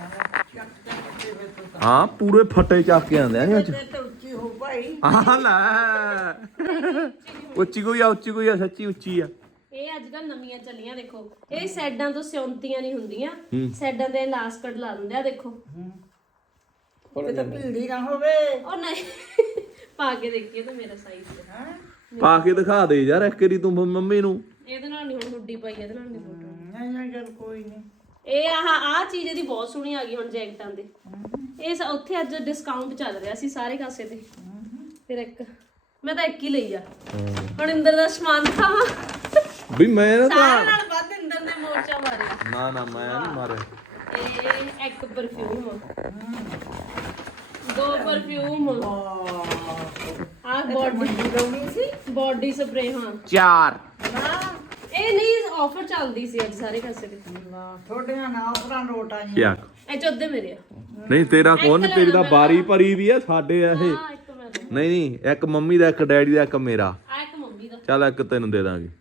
[SPEAKER 1] ਹਾਂ ਪੂਰੇ ਫੱਟੇ ਚੱਕ ਕੇ ਆਂਦੇ ਆ ਨੀ ਅੱਜ
[SPEAKER 2] ਤੇ ਤਾਂ ਉੱਚੀ ਹੋ ਭਾਈ।
[SPEAKER 1] ਆਹ ਲੈ ਉੱਚੀ ਕੋਈ ਆ ਉੱਚੀ ਕੋਈ ਆ ਸੱਚੀ ਉੱਚੀ ਆ
[SPEAKER 3] ਇਹ ਅੱਜ ਕੱਲ ਨਵੀਆਂ ਚੱਲੀਆਂ ਦੇਖੋ। ਇਹ ਸਾਈਡਾਂ ਤੋਂ ਸਿਉਂਤੀਆਂ ਨਹੀਂ ਹੁੰਦੀਆਂ, ਸਾਈਡਾਂ ਤੇ ਲਾਸਕਟ ਲਾ ਦਿੰਦੇ ਆ ਦੇਖੋ।
[SPEAKER 2] ਤੇ ਤਾਂ ਭੀੜੀ ਨਾ ਹੋਵੇ।
[SPEAKER 3] ਉਹ ਨਹੀਂ ਪਾ ਕੇ ਦੇਖੀਏ ਤਾਂ ਮੇਰਾ ਸਾਈਜ਼ ਹੈ।
[SPEAKER 1] ਪਾ ਕੇ ਦਿਖਾ ਦੇ ਯਾਰ ਇੱਕ ਵਾਰੀ ਤੂੰ ਮੰਮੀ ਨੂੰ
[SPEAKER 3] ਇਹਦੇ ਨਾਲ ਨਹੀਂ ਹੁਣ ਹੁੱਡੀ ਪਾਈ ਇਹਦੇ ਨਾਲ ਨਹੀਂ ਫੋਟੋ।
[SPEAKER 2] ਨਹੀਂ ਨਹੀਂ ਚੱਲ ਕੋਈ ਨਹੀਂ।
[SPEAKER 3] ਇਹ ਆਹ ਆਹ ਚੀਜ਼ ਇਹਦੀ ਬਹੁਤ ਸੋਹਣੀ ਆ ਗਈ ਹੁਣ ਜੈਕਟਾਂ ਦੇ। ਇਹ ਸ- ਉੱਥੇ ਅੱਜ ਡਿਸਕਾਊਂਟ ਚੱਲ ਰਿਹਾ ਸੀ ਸਾਰੇ ਕਾਸੇ ਤੇ। ਫਿਰ ਇੱਕ ਮੈਂ ਤਾਂ ਇੱਕ ਹੀ ਲਈ ਆ। ਹੁਣ ਇੰਦਰ ਦਾ ਸਮਾਨ ਖਾਵਾਂ
[SPEAKER 1] ਵੀ ਮੈਂ ਨਾ
[SPEAKER 3] ਸਾਰਿਆਂ ਨਾਲ ਵੱਧ ਇੰਦਰ ਨੇ ਮੋਰਚਾ ਮਾਰਿਆ।
[SPEAKER 1] ਨਾ ਨਾ ਮੈਂ ਨਹੀਂ ਮਾਰਿਆ
[SPEAKER 3] ਇਹ ਇੱਕ ਪਰਫਿਊਮ ਦੋ ਪਰਫਿਊਮ ਆ ਬੋਡੀ
[SPEAKER 2] ਲਾਉਣੀ ਸੀ।
[SPEAKER 3] ਬੋਡੀ ਸਪਰੇ ਹਾਂ
[SPEAKER 1] ਚਾਰ
[SPEAKER 2] ਨਾ
[SPEAKER 3] ਇਹ ਨਹੀਂ ਆਫਰ ਚੱਲਦੀ ਸੀ ਅੱਜ ਸਾਰੇ ਕਾਸੇ ਤੇ।
[SPEAKER 2] ਨਾ ਥੋੜੀਆਂ ਨਾ ਉਪਰਾਂ ਨੋਟਾਂ ਜੀ।
[SPEAKER 1] ਕਿਆ
[SPEAKER 3] ਇਹ ਚੌਦੇ ਮੇਰੇ ਆ।
[SPEAKER 1] ਨਹੀਂ ਤੇਰਾ ਕੌਣ ਨੀ, ਤੇਰੀ ਤਾਂ ਬਾਰੀ ਭਰੀ ਵੀ ਆ ਸਾਡੇ ਆ ਇਹ
[SPEAKER 3] ਆ ਇੱਕ ਮੈਂ
[SPEAKER 1] ਨਹੀਂ ਨਹੀਂ ਇੱਕ ਮੰਮੀ ਦਾ ਇੱਕ ਡੈਡੀ ਦਾ ਇੱਕ ਮੇਰਾ
[SPEAKER 3] ਆ ਇੱਕ ਮੰਮੀ ਦਾ।
[SPEAKER 1] ਚੱਲ ਇੱਕ ਤੈਨੂੰ ਦੇ ਦਾਂਗੇ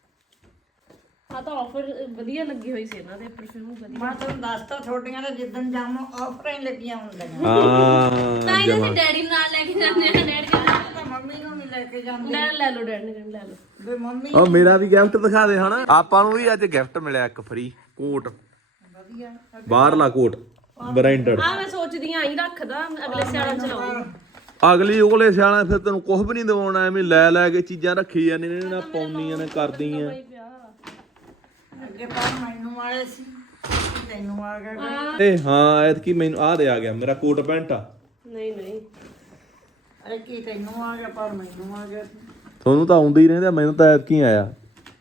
[SPEAKER 3] ਆ ਤਾਂ ਆਫਰ ਵਧੀਆ ਲੱਗੀ ਹੋਈ ਸੀ ਇਹਨਾਂ ਦੇ ਪਰਫਿਊਮ ਵਧੀਆ।
[SPEAKER 2] ਮੈਂ ਤੁਹਾਨੂੰ ਦੱਸਤਾ ਥੋੜੀਆਂ ਦੇ ਜਿੱਦਣ ਜਾਮੋ ਆਫਰਾਂ ਹੀ ਲੱਗੀਆਂ ਹੁੰਦੀਆਂ।
[SPEAKER 1] ਹਾਂ
[SPEAKER 3] ਤਾਂ ਇਹਦੇ ਅਸੀਂ ਡੈਡੀ ਨੂੰ ਨਾਲ ਲੈ ਕੇ ਜਾਂਦੇ ਆ। ਡੈਡੀ ਕਹਿੰਦਾ
[SPEAKER 2] ਤਾਂ ਮੰਮੀ ਨੂੰ ਨਹੀਂ ਲੈ ਕੇ ਜਾਂਦੇ।
[SPEAKER 3] ਲੈ ਲੈ ਲਓ ਡੈਡੀ ਨੇ ਕਹਿੰਦਾ ਲੈ ਲਓ।
[SPEAKER 2] ਵੀ ਮੰਮੀ
[SPEAKER 1] ਉਹ ਮੇਰਾ ਵੀ ਗਿਫਟ ਦਿਖਾ ਦੇ ਹਨਾ ਆਪਾਂ ਨੂੰ ਵੀ ਅੱਜ ਗਿਫਟ ਮਿਲਿਆ ਇੱਕ ਫ੍ਰੀ ਕੋਟ
[SPEAKER 2] ਵਧੀਆ।
[SPEAKER 1] ਬਾਹਰਲਾ ਕੋਟ ਬ੍ਰਾਂਡਡ
[SPEAKER 3] ਆ ਮੈਂ ਸੋਚਦੀ ਆਂ ਹੀ ਰੱਖਦਾ ਅਗਲੇ ਸਿਆਲਾਂ ਚ ਲਾਉਂਗੀ।
[SPEAKER 1] ਅਗਲੀ ਉਹਲੇ ਸਿਆਣਾ ਫਿਰ ਤੈਨੂੰ ਕੁਝ ਵੀ ਨਹੀਂ ਦਵਾਉਣਾ ਐਵੇਂ ਲੈ ਲੈ ਕੇ ਚੀਜ਼ਾਂ ਰੱਖੀ ਜਾਂਦੇ ਨੇ ਨਾ ਪਾਉਣੀਆਂ ਨੇ ਕਰਦੀਆਂ
[SPEAKER 3] ਭਾਈ ਪਿਆ
[SPEAKER 2] ਅੱਗੇ ਪਰ ਮੈਨੂੰ ਵਾਲੇ ਸੀ ਤੈਨੂੰ ਆ ਗਿਆ।
[SPEAKER 1] ਏ ਹਾਂ ਐਤਕੀ ਮੈਨੂੰ ਆ ਦੇ ਆ ਗਿਆ ਮੇਰਾ ਕੋਟ ਪੈਂਟ ਆ
[SPEAKER 3] ਨਹੀਂ ਨਹੀਂ
[SPEAKER 2] ਅਰੇ ਕੀ ਤੈਨੂੰ ਆ ਗਿਆ ਪਰ ਮੈਨੂੰ ਆ ਗਿਆ।
[SPEAKER 1] ਤੁਹਾਨੂੰ ਤਾਂ ਆਉਂਦਾ ਹੀ ਰਹਿੰਦਾ ਮੈਨੂੰ ਤਾਂ ਐਤਕੀ ਆਇਆ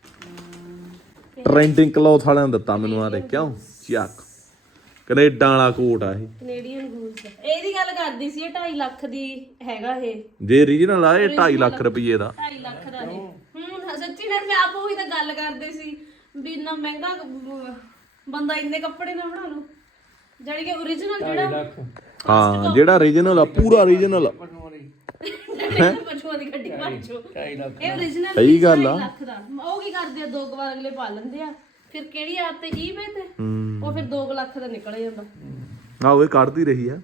[SPEAKER 1] ਟ੍ਰੈਂਡਿੰਗ ਕਲੌਥ ਵਾਲਿਆਂ ਨੇ ਦਿੱਤਾ ਮੈਨੂੰ ਆ ਦੇ ਕਿਉਂ ਚੱਕ ਕੈਨੇਡਾ ਵਾਲਾ ਕੋਟ ਆ ਇਹ
[SPEAKER 3] ਕੈਨੇਡੀਅਨ ਗੂਲਸ ਦਾ। ਇਹਦੀ ਗੱਲ ਕਰਦੀ ਸੀ ਇਹ ਢਾਈ ਲੱਖ ਦੀ ਹੈਗਾ ਇਹ।
[SPEAKER 1] ਜੇ ਰੀਜਨਲ ਆ ਇਹ ਢਾਈ ਲੱਖ ਰੁਪਏ ਦਾ
[SPEAKER 3] ਢਾਈ ਲੱਖ ਦਾ ਇਹ। ਹੁਣ ਸੱਚੀ ਨਾਲ ਮੈਂ ਆਪ ਉਹੀ ਤਾਂ ਗੱਲ ਕਰਦੇ ਸੀ ਵੀ ਇੰਨਾ ਮਹਿੰਗਾ ਬ- ਬੰਦਾ ਇੰਨੇ ਕੱਪੜੇ ਨਾ ਬਣਾ ਲੂ। ਜਿਹੜੀ ਕਿ origignal ਜਿਹੜਾ
[SPEAKER 1] ਹਾਂ ਜਿਹੜਾ ਰੀਜਨਲ ਆ ਪੂਰਾ ਰੀਜਨਲ
[SPEAKER 3] ਪਛੂਆਂ ਦੀ ਗੱਡੀ ਪਾਛੋ ਇਹ origignal
[SPEAKER 1] ਸਹੀ ਗੱਲ ਆ।
[SPEAKER 3] ਲੱਖ ਦਾ। ਉਹ ਕੀ ਕਰਦੇ ਆ ਦੋ ਕੁ ਵਾਰ ਅਗਲੇ ਪਾ ਲੈਂਦੇ ਆ ਫਿਰ ਕਿਹੜੀ ਆਪ ਤੇ ਈਬੇ ਤੇ ਉਹ ਫਿਰ ਦੋ ਕੁ ਲੱਖ ਦਾ ਨਿਕਲ ਜਾਂਦਾ।
[SPEAKER 1] ਆ ਉਹ ਕੱਢਦੀ ਰਹੀ ਆ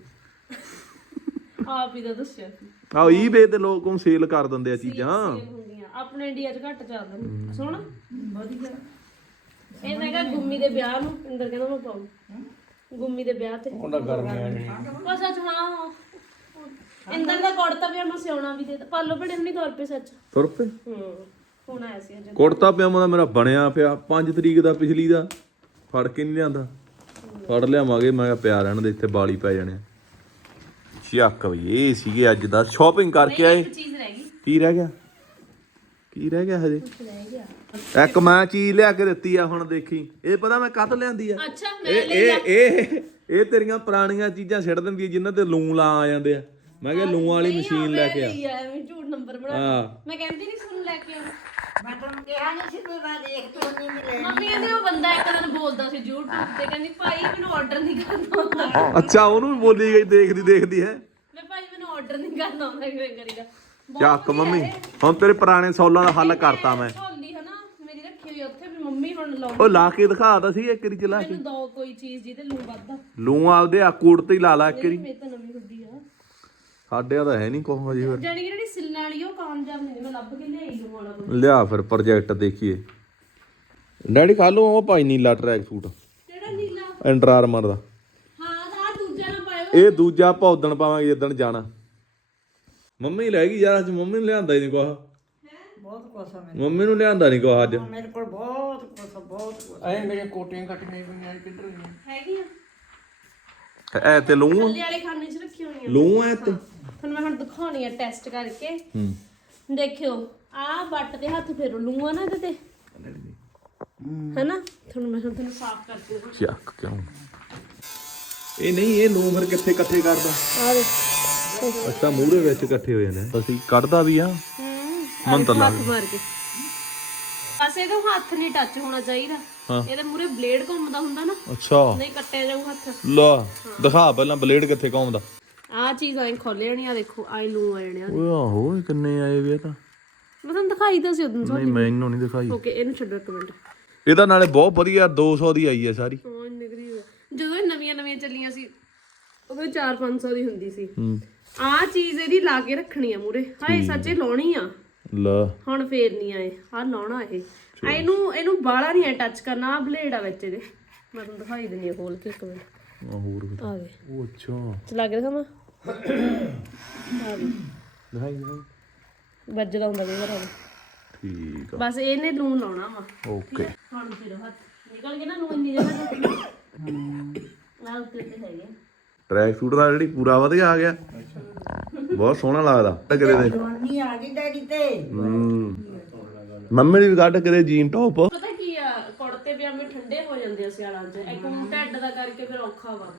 [SPEAKER 3] ਆਪ ਹੀ ਤਾਂ ਦੱਸਿਆ ਸੀ
[SPEAKER 1] ਆ ਈਬੇ ਤੇ ਲੋਕ ਨੂੰ ਸੇਲ ਕਰ ਦਿੰਦੇ ਆ ਚੀਜ਼ਾਂ
[SPEAKER 3] sale ਹੁੰਦੀਆਂ ਆਪਣੇ ਇੰਡੀਆ 'ਚ ਘੱਟ ਚੱਲਦੇ ਨੇ। ਸੁਣ ਵਧੀਆ ਇਹ ਮੈਂ ਕਿਹਾ ਗੁੰਮੀ ਦੇ ਵਿਆਹ ਨੂੰ ਇੰਦਰ ਕਹਿੰਦਾ ਮੈਂ ਪਾਉਂ ਗੁੰਮੀ ਦੇ ਵਿਆਹ ਤੇ ਉਹਦਾ ਗਰਮੀਆਂ ਨਹੀਂ ਬਸ ਅੱਜ ਹਾਂ ਇੰਦਰ ਦਾ ਕੁੜਤਾ ਪਜਾਮਾ ਸਿਉਣਾ ਵੀ ਦੇ ਪਾਲੋ ਬੜੇ ਨਹੀਂ ਤੌਰ ਪੇ ਸੱਚ
[SPEAKER 1] ਤੁਰ ਪਏ
[SPEAKER 3] ਹੂੰ ਹੁਣ ਆਇਆ ਸੀ ਅੱਜ
[SPEAKER 1] ਕੁੜਤਾ ਪਜਾਮਾ ਦਾ ਮੇਰਾ ਬਣਿਆ ਪਿਆ ਪੰਜ ਤਰੀਕ ਦਾ ਪਿਛਲੀ ਦਾ ਫੜ ਕੇ ਨਹੀਂ ਲਿਆਂਦਾ ਫੜ ਲਿਆਵਾਂਗੇ ਮੈਂ ਕਿਹਾ ਪਿਆ ਰਹਿਣ ਦੇ ਇੱਥੇ ਬਾਲੀ ਪੈ ਜਾਣੇ ਚੱਕ ਬਈ ਇਹ ਸੀਗੇ ਅੱਜ ਦਾ ਸ਼ਾਪਿੰਗ ਕਰਕੇ ਆਏ
[SPEAKER 3] ਇੱਕ ਚੀਜ਼ ਰਹਿ ਗਈ
[SPEAKER 1] ਕੀ ਰਹਿ ਗਿਆ ਕੀ ਰਹਿ ਗਿਆ ਹਜੇ
[SPEAKER 3] ਰਹਿ ਗਿਆ
[SPEAKER 1] ਇੱਕ ਮੈਂ ਚੀਜ਼ ਲਿਆ ਕੇ ਦਿੱਤੀ ਆ ਹੁਣ ਦੇਖੀ ਇਹ ਪਤਾ ਮੈਂ ਕਦ ਲਿਆਂਦੀ ਆ
[SPEAKER 3] ਅੱਛਾ ਮੈਂ
[SPEAKER 1] ਇਹ ਇਹ ਇਹ ਇਹ ਤੇਰੀਆਂ ਪੁਰਾਣੀਆਂ ਚੀਜ਼ਾਂ ਛੱਡ ਦਿੰਦੀ ਜਿਨ੍ਹਾਂ ਤੇ ਲੂਣ ਲਾ ਆ ਜਾਂਦੇ ਆ ਮੈਂ ਕਿਹਾ ਲੂਣ ਵਾਲੀ ਮਸ਼ੀਨ ਲੈ ਕੇ ਆ
[SPEAKER 3] ਲਈ ਆ ਐਵੇਂ ਝੂਠ ਨੰਬਰ ਬਣਾ
[SPEAKER 1] ਹਾਂ
[SPEAKER 3] ਮੈਂ ਕਹਿੰਦੀ ਨਹੀਂ ਸੁਣ ਲੈ ਕੇ ਆਉਣਾ।
[SPEAKER 2] ਮੈਂ ਤੁਹਾਨੂੰ ਕਿਹਾ ਨਹੀਂ ਸੀ ਵੀ ਮੈਂ ਦੇਖ ਕੇ ਨਹੀਂ ਮਿਲੇ।
[SPEAKER 3] ਮੰਮੀ ਕਹਿੰਦੀ ਉਹ ਬੰਦਾ ਇੱਕ ਦਿਨ ਬੋਲਦਾ ਸੀ YouTube ਤੇ ਕਹਿੰਦੀ ਭਾਈ ਮੈਨੂੰ ਆਰਡਰ ਨਹੀਂ ਕਰਨਾ ਆਉਂਦਾ।
[SPEAKER 1] ਅੱਛਾ ਉਹਨੂੰ ਵੀ ਬੋਲੀ ਗਈ ਦੇਖਦੀ ਦੇਖਦੀ ਹੈ
[SPEAKER 3] ਮੈਂ ਭਾਈ ਮੈਨੂੰ ਆਰਡਰ ਨਹੀਂ ਕਰਨਾ ਆਉਂਦਾ ਕਿਵੇਂ ਕਰੀਦਾ। ਬਹੁਤ
[SPEAKER 1] ਚੱਕ
[SPEAKER 3] ਵਧੀਆ
[SPEAKER 1] ਮੰਮੀ
[SPEAKER 3] ਹੈ।
[SPEAKER 1] ਹੁਣ ਤੇਰੇ ਪੁਰਾਣੇ ਸੌਲਾਂ ਦਾ ਹੱਲ ਕਰਤਾ ਮੈਂ
[SPEAKER 3] ਝੋਲੀ ਹਨਾ ਮੇਰੀ ਰੱਖੀ ਹੋਈ ਉੱਥੇ ਵੀ ਮੰਮੀ ਹੁਣ ਲਾਉਂ
[SPEAKER 1] ਉਹ ਲਾ ਕੇ ਦਿਖਾਤਾ ਸੀ ਇੱਕ ਵਾਰੀ ਚਲਾ ਕੇ
[SPEAKER 3] ਮੈਨੂੰ ਦੋ ਕੋਈ ਚੀਜ਼ ਜਿਹਦੇ ਲੂਣ ਵੱਧਦਾ
[SPEAKER 1] ਲੂਣ ਆਪਦੇ ਆ ਕੋਟ ਤੇ ਹੀ ਲਾ ਲਾ ਇੱਕ ਵਾਰੀ
[SPEAKER 3] ਮੇਰੇ ਤਾਂ ਨਵੀਂ ਹੁੱਡੀ ਆ
[SPEAKER 1] ਸਾਡੇ ਤਾਂ ਹੈ ਨਹੀਂ ਕੋਹ ਜੀ ਫਿਰ
[SPEAKER 3] ਜਾਨੀ ਕਿ ਜਿਹੜੀ ਸਿਲਣ ਵਾਲੀ ਉਹ ਕਾਮਯਾਬ ਨਹੀਂ ਮੈਂ ਲੱਭ ਕੇ ਲਿਆਈ ਲਵਾਉਣਾ ਕੋਈ
[SPEAKER 1] ਲਿਆ ਫਿਰ ਪ੍ਰੋਜੈਕਟ ਦੇਖੀਏ ਡੈਡੀ ਖਾ ਲਓ ਉਹ ਭਾਈ ਨੀਲਾ ਟਰੈਕ ਸੂਟ
[SPEAKER 3] ਕਿਹੜਾ ਨੀਲਾ
[SPEAKER 1] ਐਂਡਰ ਆਰਮਰ ਦਾ
[SPEAKER 3] ਹਾਂ ਆ ਦੂਜਾ ਨਾ ਪਾਇਓ
[SPEAKER 1] ਇਹ ਦੂਜਾ ਆਪਾਂ ਉਦਣ ਪਾਵਾਂਗੇ ਜਿੱਦਣ ਜਾਣਾ ਮੰਮੀ ਲੈ ਗਈ ਯਾਰ ਅੱਜ ਮੰਮੀ ਨੂੰ ਲਿਆਂਦਾ ਹੀ ਨਹੀਂ ਕੁਛ
[SPEAKER 2] ਬਹੁਤ ਕੁਛ ਆ ਮੇਰੇ
[SPEAKER 1] ਮੰਮੀ ਨੂੰ ਲਿਆਂਦਾ ਨਹੀਂ ਕੁਛ ਅੱਜ
[SPEAKER 2] ਕੋਲ। ਮੇਰੇ ਕੋਲ ਬਹੁਤ ਕੁਛ ਆ, ਬਹੁਤ ਕੁਛ।
[SPEAKER 5] ਐ ਮੇਰੇ ਕੋਟੀਆਂ ਕੱਟੀਆਂ ਪਈਆਂ ਕਿੱਧਰ ਗਈਆਂ
[SPEAKER 3] ਹੈਗੀ ਆ
[SPEAKER 1] ਐ ਤੇ ਲੂੰ
[SPEAKER 3] ਥੱਲੇ ਵਾਲੇ ਖਾਨੇ 'ਚ ਰੱਖੀ ਹੋਣੀ ਆ
[SPEAKER 1] ਲੂੰ ਐ ਤੇ
[SPEAKER 3] ਤੁਹਾਨੂੰ ਮੈਂ ਹੁਣ ਦਿਖਾਉਣੀ ਆ ਟੈਸਟ ਕਰਕੇ
[SPEAKER 1] ਹੂੰ
[SPEAKER 3] ਦੇਖਿਓ ਆ ਬੱਟ ਤੇ ਹੱਥ ਫੇਰੋ ਲੂਆ ਨਾ ਇਹਦੇ ਤੇ ਹੈਨਾ ਤੁਹਾਨੂੰ ਮੈਂ ਹੁਣ ਤੁਹਾਨੂੰ ਸਾਫ਼ ਕਰਕੇ ਦਿਖਾਉਂ
[SPEAKER 1] ਚੱਕ ਕਿਉਂ ਇਹ ਨਹੀਂ ਇਹ ਲੂੰ ਫਿਰ ਕਿੱਥੇ ਇਕੱਠੇ ਕਰਦਾ
[SPEAKER 3] ਆ ਦੇ
[SPEAKER 1] ਅੱਛਾ ਮੂਹਰੇ ਵਿੱਚ ਇਕੱਠੇ ਹੋ ਜਾਂਦੇ ਆ। ਅਸੀਂ ਕੱਢਦਾ ਵੀ ਆ ਮਨ ਤਾਂ ਲੱਗ
[SPEAKER 3] ਹੱਥ ਮਾਰ ਕੇ ਬਸ ਇਹਦੇ ਹੱਥ ਨਹੀਂ ਟੱਚ ਹੋਣਾ ਚਾਹੀਦਾ ਇਹਦੇ ਮੂਰੇ ਬਲੇਡ ਘੁੰਮਦਾ ਹੁੰਦਾ ਨਾ
[SPEAKER 1] ਅੱਛਾ
[SPEAKER 3] ਨਹੀਂ ਕੱਟਿਆ ਜਾਊ ਹੱਥ
[SPEAKER 1] ਲਾ ਦਿਖਾ ਪਹਿਲਾਂ ਬਲੇਡ ਕਿੱਥੇ ਘੁੰਮਦਾ
[SPEAKER 3] ਆਹ ਚੀਜ਼ ਐਂ ਖੋਲੇ ਜਾਣੀ ਆ ਦੇਖੋ ਆਈ ਲੂ ਆ ਜਾਣੇ ਆ
[SPEAKER 1] ਓਏ ਆਹੋ ਇਹ ਕਿੰਨੇ ਆਏ ਵੇ ਤਾਂ
[SPEAKER 3] ਮੈਂ ਤੁਹਾਨੂੰ ਦਿਖਾਈ ਤਾਂ ਸੀ ਉਦੋਂ
[SPEAKER 1] ਨਹੀਂ ਮੈਨੂੰ ਨਹੀਂ ਦਿਖਾਈ
[SPEAKER 3] ਓਕੇ ਇਹਨੂੰ ਛੱਡੋ ਇੱਕ ਮਿੰਟ
[SPEAKER 1] ਇਹਦਾ ਨਾਲੇ ਬਹੁਤ ਵਧੀਆ ਦੋ ਸੌ ਦੀ ਆਈ ਹੈ ਸਾਰੀ
[SPEAKER 3] ਹਾਂ ਇੰਨੇ ਗਰੀਬ ਜਦੋਂ ਇਹ ਨਵੀਆਂ ਨਵੀਆਂ ਚੱਲੀਆਂ ਸੀ ਉਦੋਂ ਚਾਰ ਪੰਜ ਸੌ ਦੀ ਹੁੰਦੀ ਸੀ
[SPEAKER 1] ਹੂੰ
[SPEAKER 3] ਆਹ ਚੀਜ਼ ਇਹਦੀ ਲਾ ਕੇ ਰੱਖਣੀ ਆ ਮੂਰੇ ਹਾਏ ਸੱਚੇ ਲਾਉਣੀ ਆ
[SPEAKER 1] ਲਾ
[SPEAKER 3] ਹੁਣ ਫੇਰ ਨਹੀਂ ਆਏ ਆਹ ਲਾਉਣਾ ਇਹ ਆ ਇਹਨੂੰ ਇਹਨੂੰ ਬਾਲਾ ਨਹੀਂ ਟੱਚ ਕਰਨਾ ਆ ਬਲੇਡ ਆ ਵਿੱਚ ਇਹਦੇ ਮੈਂ ਤੁਹਾਨੂੰ ਦਿਖਾਈ ਦਿੰਦੀ ਆ ਖੋਲ ਕੇ ਇੱਕ ਮਿੰਟ
[SPEAKER 1] ਆ ਹੋਰ
[SPEAKER 3] ਆ ਦੇ
[SPEAKER 1] ਉਹ ਅੱਛਾ
[SPEAKER 3] ਚਲਾ ਕੇ ਦਿਖਾਵਾਂ ਆ ਵੀ
[SPEAKER 1] ਦਿਖਾਈ ਦਿਖਾਈ
[SPEAKER 3] ਵੱਜਦਾ ਹੁੰਦਾ ਕਈ ਵਾਰ ਆ ਵੀ।
[SPEAKER 1] ਠੀਕ ਆ
[SPEAKER 3] ਬਸ ਇਹਨੇ ਲੂਣ ਲਾਉਣਾ ਵਾ
[SPEAKER 1] ਓਕੇ
[SPEAKER 3] ਹੁਣ ਫਿਰ ਹੱਥ ਨਿਕਲ ਗਿਆ ਨਾ ਲੂਣ ਇੰਨੀ ਜਗ੍ਹਾ ਤੇ ਆ ਉੱਤੇ ਤੇ ਹੈਗੇ
[SPEAKER 1] ਟਰੈਕ ਸੂਟ ਦਾ ਜਿਹੜੀ ਪੂਰਾ ਵਧੀਆ ਆ ਗਿਆ ਬਹੁਤ ਸੋਹਣਾ ਲੱਗਦਾ ਕਿਤੇ ਦੇ
[SPEAKER 2] ਜਵਾਨੀ ਆ ਗਈ ਡੈਡੀ ਤੇ
[SPEAKER 1] ਹੂੰ ਮੰਮੀ ਦੀ ਵੀ ਕੱਢ ਕੇ ਦੇ ਜੀਨ ਟੌਪ
[SPEAKER 3] ਪਤਾ ਕੀ ਆ ਕੁੜਤੇ ਪਜਾਮੇ ਠੰਡੇ ਹੋ ਜਾਂਦੇ ਆ ਸਿਆਲਾਂ 'ਚ ਇੱਕ ਹੁਣ ਢੱਡ ਦਾ ਕਰਕੇ ਫਿਰ ਔਖਾ ਵਾ